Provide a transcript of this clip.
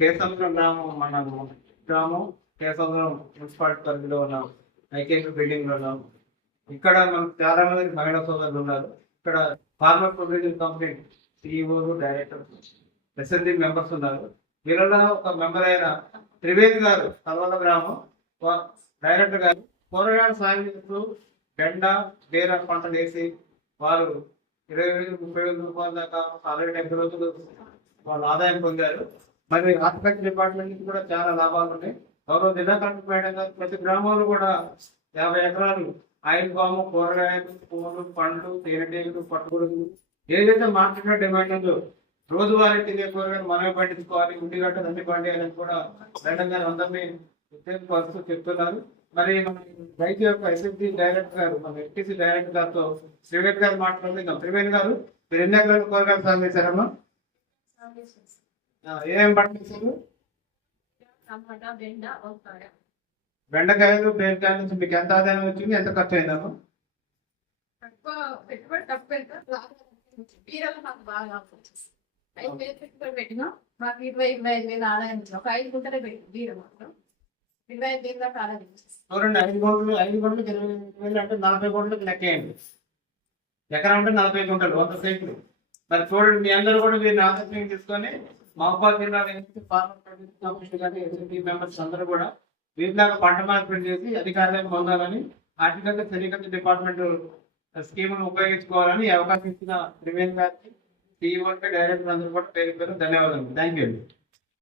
కేశవపురం గ్రామం మన గ్రామం కేశవపురం మున్సిపాలిటీ పరిధిలో ఉన్న ఐకేపీ బిల్డింగ్ లో ఉన్నాం. ఇక్కడ మనకు చాలా మంది మహిళా సోదరులు ఉన్నారు. ఇక్కడ ఫార్మర్ ప్రొడ్యూసర్ కంపెనీ సిఇఓలు, డైరెక్టర్, ఎస్ఎల్డి మెంబర్స్ ఉన్నారు. వీళ్ళలో ఒక మెంబర్ అయిన త్రివేది గారు కల్వల గ్రామం డైరెక్టర్ గారు కూరగాయల సాగు చేస్తూ బెండ బీర పంటలు వేసి వారు 20,000-30,000 రూపాయల దాకా ఆల్రెడీ 70 రోజులు వాళ్ళు ఆదాయం పొందారు. మరి హార్టికల్చర్ డిపార్ట్మెంట్ నుంచి కూడా చాలా లాభాలు ఉన్నాయి. గౌరవ జిల్లా కలెక్టర్ మేడం గారు ప్రతి గ్రామంలో కూడా 50 ఎకరాలు ఆయిల్ పాము, కూరగాయలు, పూలు, పండ్లు, తేనెటీగలు, పట్టుగొడుగులు ఏదైతే మార్కెట్ డిమాండ్ ఉందో రోజువారీ తినే కూరగాయలు మనమే పండించుకోవాలి, ఉల్లిగడ్డలు అన్ని పండియాలని కూడా మేడం గారు అందరినీ ఉత్తేజపరుస్తూ చెప్తున్నారు. మరి మన రైతు యొక్క ఎస్ఎస్సి డైరెక్టర్ గారు, మన ఎఫ్టీసీ డైరెక్టర్ గారితో శ్రీవేణి గారు మాట్లాడుతున్నాం. త్రివేణి గారు, మీరు ఎన్ని ఎకరాలు కూరగాయలు సాగు చేశారమ్మా? ఏమేమి పంటలు వేశారు? బెండకాయలు, బీరకాయల నుంచి మీకు ఎంత ఆదాయం వచ్చింది, ఎంత ఖర్చు అయిందమ్మా? పెట్టినా మాకు 20-25,000 ఆదాయం వచ్చింది. ఒక 5 గుంటలే పెట్టి బీర మాత్రం 25,000 దాకా ఆదాయం వచ్చింది. చూడండి, 5 గుంటలు 20,000 అంటే 40 గుంటలకు లెక్కేయండి. ఎకరం అంటే 40 గుంటలు, 100 సెంట్లు. మరి చూడండి, మీ అందరూ కూడా మీరు ఆసక్తిని తీసుకొని మహబూబాబాద్ జిల్లాలో ఫార్మర్ ప్రొడ్యూసర్ కంపెనీ కానీ ఎస్ఎల్టీ మెంబర్స్ అందరూ కూడా వీటిలాగా పంట మార్పిడి చేసి అధికారులను పొందాలని, హార్టికల్చర్ సెరికల్చర్ డిపార్ట్మెంట్ స్కీమును ఉపయోగించుకోవాలని అవకాశం ఇచ్చిన త్రివేణి గారికి, సిఇఓ, డైరెక్టర్ అందరూ కూడా పేరు ధన్యవాదాలు. Thank you.